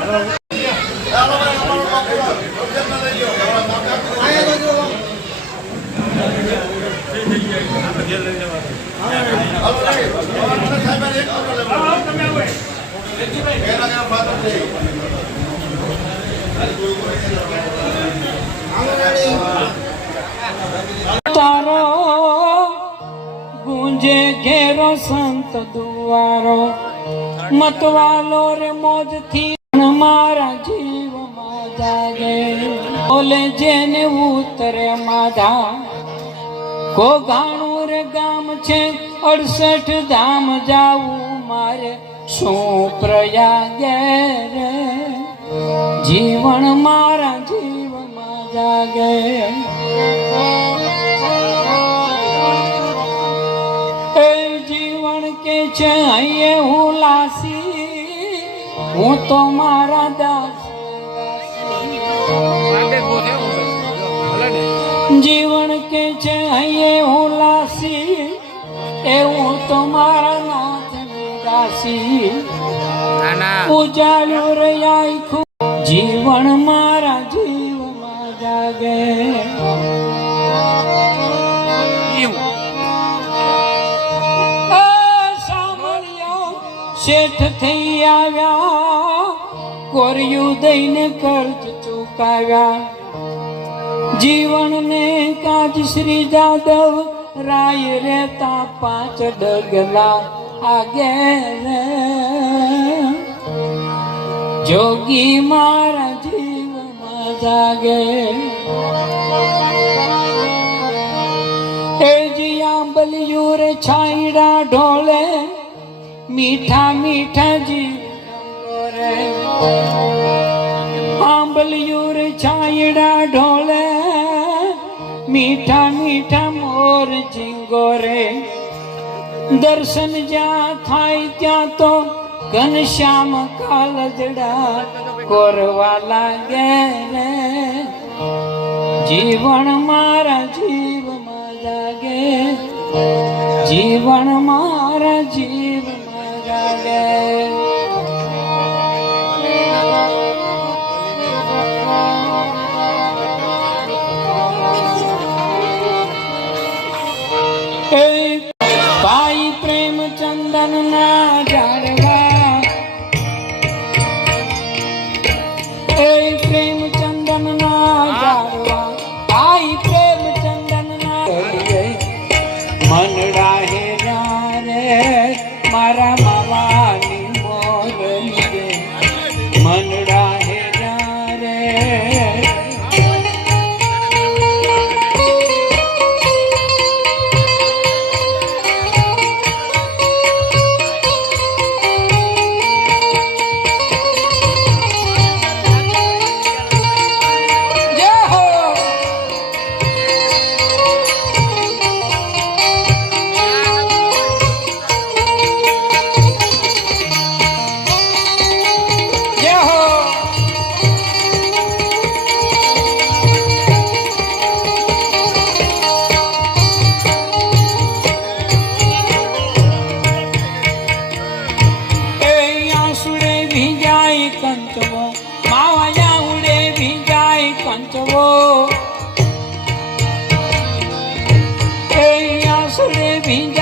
તારો ગુંજે ઘેરો સંત દુવારો, મતવાલો રે મોજથી મારા જીવમાં જાગે. બોલે જેને ઉતરે માધા ગાણું રે ગામ છે, અડસઠ ધામ જાવું મારે. શું પ્રયાગે રે? જીવન મારા જીવમાં જાગે. કે છે અહીંયા હું લાસી હું તો મારા દાસ. જીવન કે છે અહીંયા હું લાસી એ તો મારા નાથ દાસી. ઉજાડ્યું રે આખું, જીવન મારા જીવમાં જાગે. શેઠ થઈ આવ્યા, કોર્યું દઈને કર્જ ચૂકાવ્યા. જીવનને કાજ શ્રી જાદવ રાય રહેતા પાંચ ડગલા આગે રે. જોગી મારા જીવમાં જાગે. એ જીયા રે છાયડા ઢોલે. મીઠા મીઠા જીવ રે આંબલિયું રે છાયડા ઢોલે મીઠા મીઠા મોર ઝીંગો રે દર્શન જ્યાં થાય ત્યાં તો ઘનશ્યામ કાલજડા કોરવા લાગે રે જીવન મારા જીવમાં જાગે જીવન fim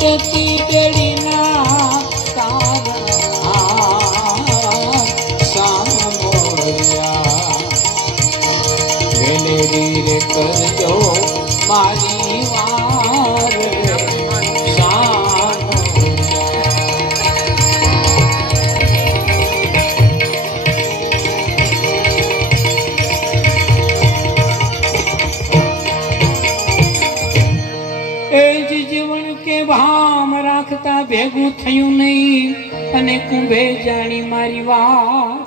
जगति तेरी ભેગું થયું નહીં અને કુંભે જાણી મારી વાત.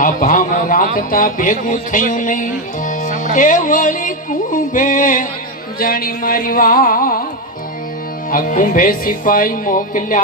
આભામાં રાખતા ભેગું થયું નહીં. એ વળી કુંભે જાણી મારી વાત. આ કુંભે સિપાઈ મોકલ્યા.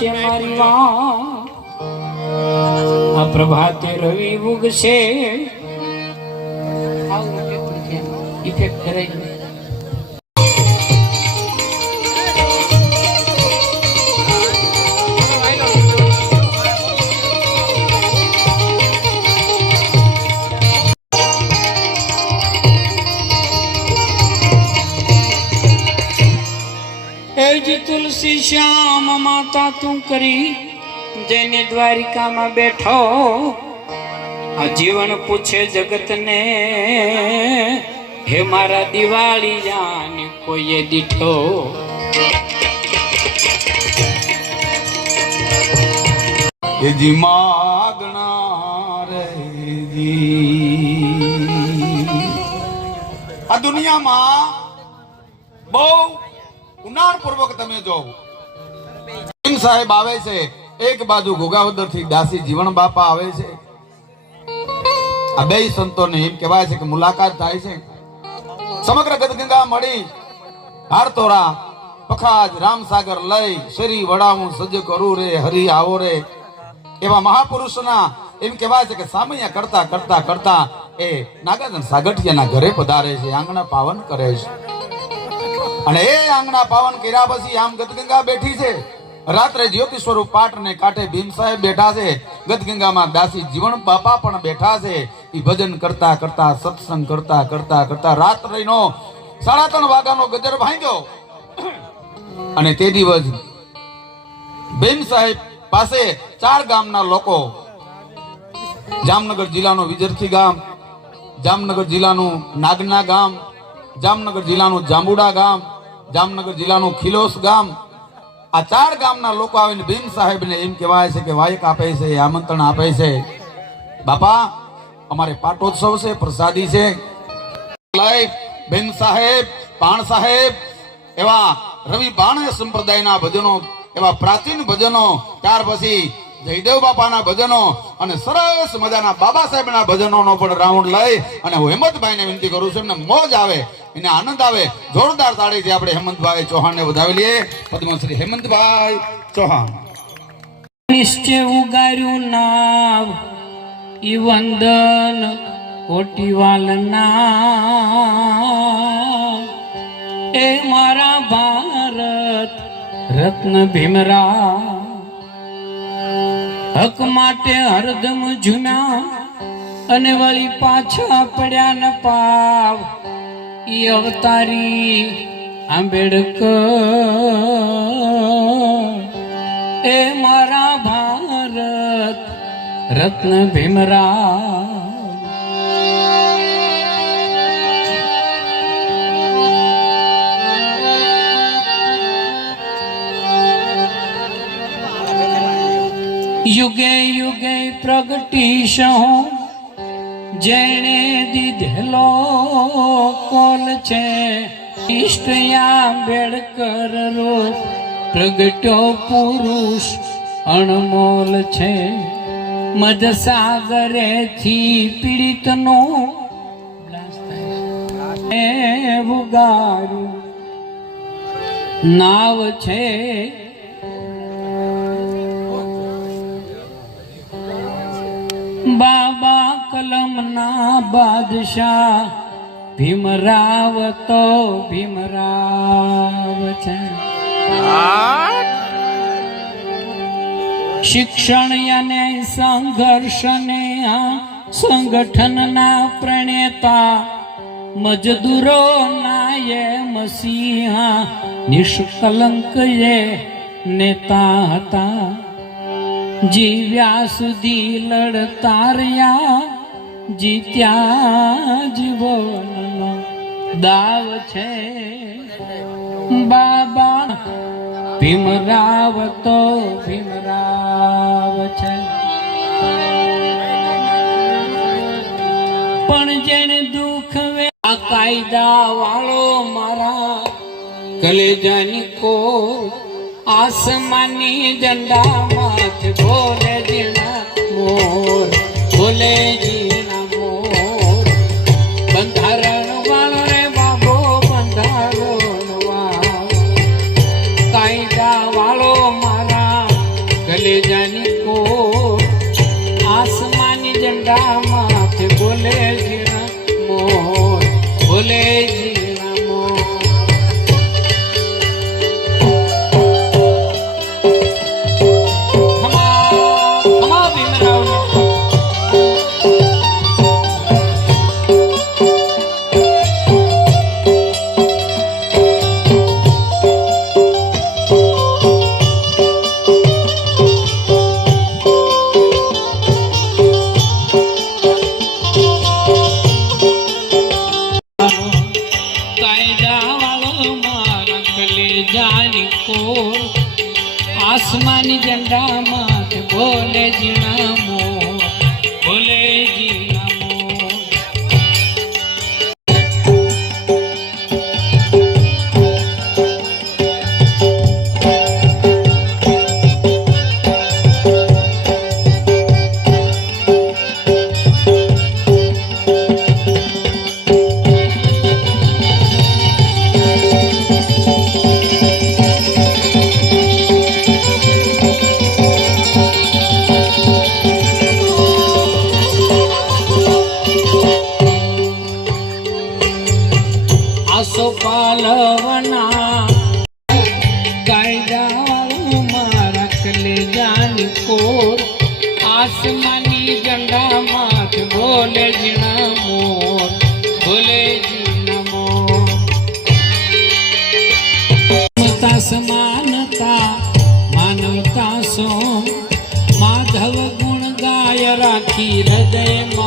છે મારી આ પ્રભાતે રવિ ઉગશે. ઇફેક્ટ કરાય શ્રી શ્યામ માતા તું કરી જેને દ્વારિકામાં બેઠો. આ જીવન પૂછે જગતને, હે મારા દિવાળી જાન કોઈએ દીઠો? એ જી માગણા રે આ દુનિયામાં બહુ ઉનાળપૂર્વક તમે જોવો સિંહ સાહેબ આવે છે, એક બાજુ ઘોગાવદરથી દાસી જીવન બાપા આવે છે. આ બે સંતોને એમ કહેવાય છે કે મુલાકાત થાય છે. સમગ્ર ગદગંગા મળી, હારતોરા, પખાજ, રામસાગર લઈ, શરી વડાવું સજ્જ કરું રે, હરી આવો રે. એવા મહાપુરુષના એમ કહેવાય છે કે સામૈયા કરતા કરતા કરતા એ નાગાર્જુન સાગઠિયાના ઘરે પધારે છે, આંગણા પાવન કરે છે. અને એ આંગણા પાવન કર્યા પછી આમ ગદગંગા બેઠી છે. રાત્રે જ્યોતિ સ્વરૂપ પાટને કાંઠે ભીમ સાહેબ બેઠા છે. ગદગંગામાં દાસી જીવન બાપા પણ બેઠા છે. એ ભજન કરતા કરતા, સત્સંગ કરતા કરતા કરતા રાત્રિનો સાડા ત્રણ વાગ્યાનો ગજર ભાંગ્યો. અને તે દિવસ ભીમ સાહેબ પાસે ચાર ગામના લોકો, જામનગર જિલ્લાનું વિજરથી ગામ, જામનગર જિલ્લાનું નાગના ગામ જામનગર જિલ્લાનું જાંબુડા ગામ, જામનગર જિલ્લાનું ખિલોસ ગામ. આ ચાર ગામના લોકો આવીને ભીમ સાહેબને એમ કહેવાય છે કે વાયક આપે છે, આમંત્રણ આપે છે. બાપા, અમારે પાટોત્સવ છે, પ્રસાદી છે. ભીમ સાહેબ પાણ સાહેબ, એવા રવિ બાણ સંપ્રદાયના ભજનો, એવા પ્રાચીન ભજનો, ત્યાર પછી જયદેવ બાપાના ભજનો અને સરસ મજાના બાબા સાહેબના ભજનોનો પણ રાઉન્ડ લઈ અને હું હેમંતભાઈને વિનંતી કરું છું, એમને મોજ આવે, એને આનંદ આવે. જોરદાર તાળીથી આપણે હેમંતભાઈ ચૌહાણને વધાવી લઈએ. પદ્મશ્રી હેમંતભાઈ ચૌહાણ. નિશ્ચય ઉગાર્યું નાવ, ઈ વંદન કોટીવાલ ના એ મારા ભારત રત્ન ભીમરા હક માટે હરદમ જુના અને વળી પાછા પડ્યા ન પાવ. ઈ અવતારી આંબેડકર. એ મારા ભારત રત્ન ભીમરા પ્રગટીશ જેણે દીધેલો કોલ છે, ઈષ્ટ આંબેડકર રૂપ, પ્રગટ્યો પુરુષ અણમોલ છે. મધસાગરેથી પીડિતનું એવું ગારું નાવ છે. બાબા કલમના બાદશાહ ભીમરાવ તો ભીમરાવ છે. શિક્ષણ અને સંઘર્ષને આ સંગઠનના પ્રણેતા, મજદૂરો નાયે મસીહા નિષ્કલંક નેતા હતા. જીવ્યા સુધી લડતા રહ્યા જીત્યા જીવનનો દાવ છે. બાબા, ભીમરાવ તો ભીમરાવ છે. પણ જેને દુઃખ વે આ કાયદા વાળો મારા કલેજાની કો આસમાની ઝંડા માથ બોલે દિના મોર બોલે જીણા માધવ ગુણ ગાય રાખી હૃદયમાં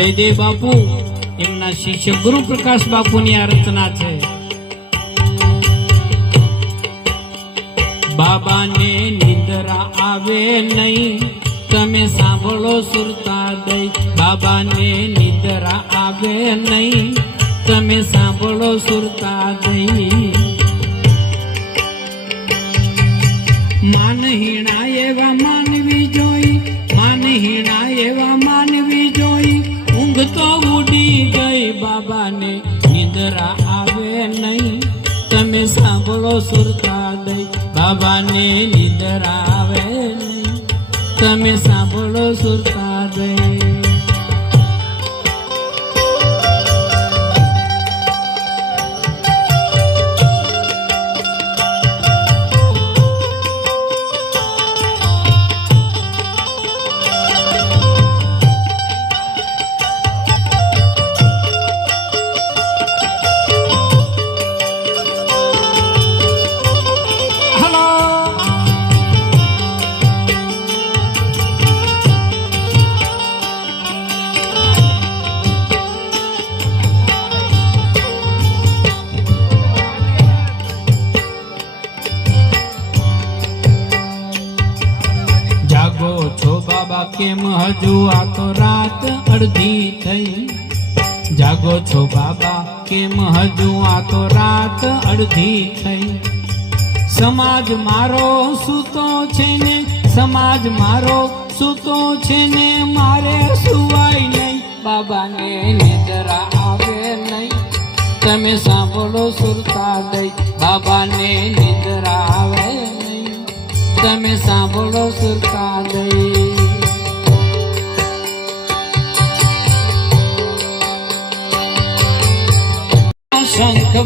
જયદેવ બાપુ, એમના શિષ્ય ગુરુ પ્રકાશ બાપુની આ રચના છે. બાબાને નિંદ્રા આવે નહીં, તમે સાંભળો સુરતા દઈ બાબાને નિંદ્રા આવે નહીં, તમે સાંભળો સુરતા દઈ બાબાને નિદર આવે તમે સાંભળો સુરતા અડધી થઈ. સમાજ મારો સૂતો છે ને, સમાજ મારો સૂતો છે ને, મારે સુવાય નહીં. બાબાને નિદ્રા આવે નહીં. તમે સાંભળો સુરતા દઈ બાબાને નિદ્રા આવે નહીં. તમે સાંભળો સુરતા દઈ શંખ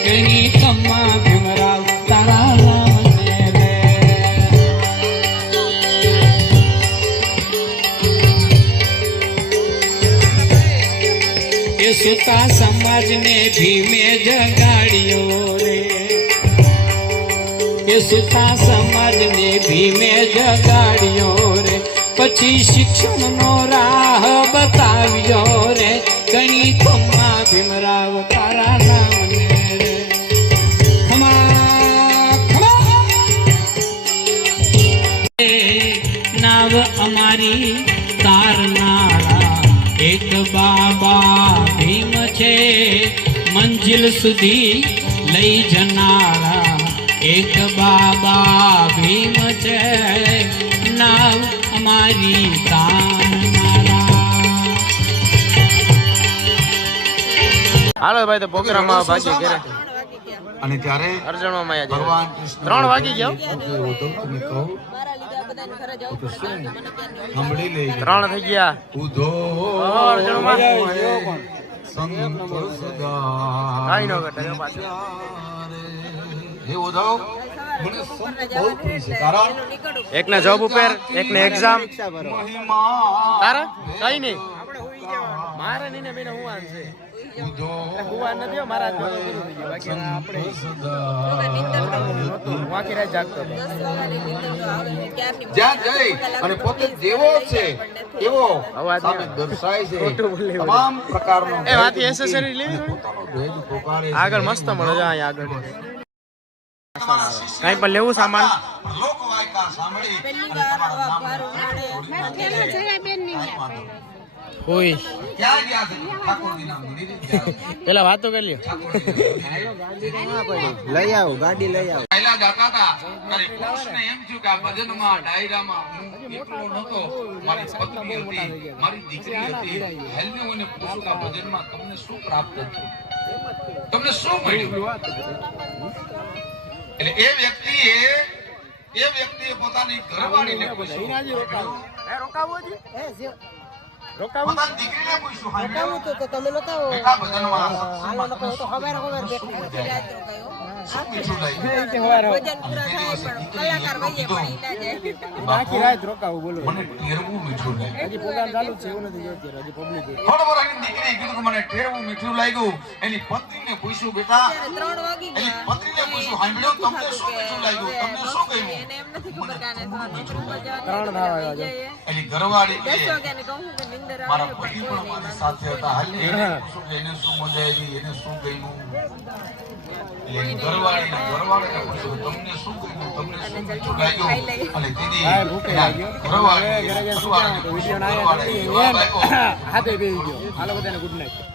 એ ઘણી ખમ્મા ભીમરાવ તારા નામને રે એ સમાજને ભીમે જગાડ્યો રે એ સુતા સમાજને ભીમે જગાડ્યો રે પછી શિક્ષણનો રાહ બતાવ્યો સુધી લઈ જનારા. એક બાબા ભીમ છે નાવ અમારી હાલો ભાઈ તો પ્રોગ્રામમાં ભાગી ઘરે. અને ત્યારે અર્જણમાં માયા ભગવાન ત્રણ વાગી ગયા? તમે કહો. ત્રણ થઈ ગયા. ઉધો અર્જણમાં સંત સદા કાંઈ ન ઘટે, જો પાછું. હે ઉધવ મને સંત બહુ પ્રિય છે કારણ એકને જોબ ઉપર એકને એક્ઝામ મહિમા તારા? કઈ નહીં. મારે નહીં ને બેને હું આન છે ઉધો હું આન નથી મારા હાથમાં તો થઈ ગયું. બાકી આપણે સદા રાત જાગતો જ્યાં જઈ અને પોતે જેવો છે એવો સામે દર્શાય છે. ખોટું બોલે એવું. તમામ પ્રકારનો એ વાથી એસેસરી લેવી. આગળ મસ્ત મળે છે અહીંયા આગળ. કઈ પણ લેવું સામાન? લોકવાયકા સાંભળી હોય ક્યાં ગયા છે ઠાકોરજીના મંદિરે ગયા. પેલા વાતો કરી લ્યો. લઈ આવો ગાડી લઈ આવો. પહેલા જાતા હતા. ત્યારે એમ થયું કે આ ભજનમાં ડાયરામાં હું એકલો નહોતો. મારી પત્ની હતી મારી દીકરી હતી. હેલને મને પૂછું કે ભજનમાં તમને શું પ્રાપ્ત થયું? તમને શું મળ્યું? એટલે એ વ્યક્તિએ એ વ્યક્તિએ પોતાની ઘરવાળીને પૂછ્યું. રોકાવો રોકાવો? પોતાની દીકરીને પૂછ્યું હા કહું તો તમે નતા હાલો નકો તો હવે ખબર બેઠી ભજન રાત રોકાવું મને ટેરવું લાગ્યું એની પત્નીને પૂછ્યું બેટા ત્રણ વાગી શું લાગ્યું મારા સાથે શું ઘરવાળીને ઘરવાળીને પૂછ્યું, તમને શું? તમને શું મીઠું લાગ્યું? અને દીદી. ઘરવાળી- ઘરવાળીને ના ઘરવાળીને ગુડ નાઇટ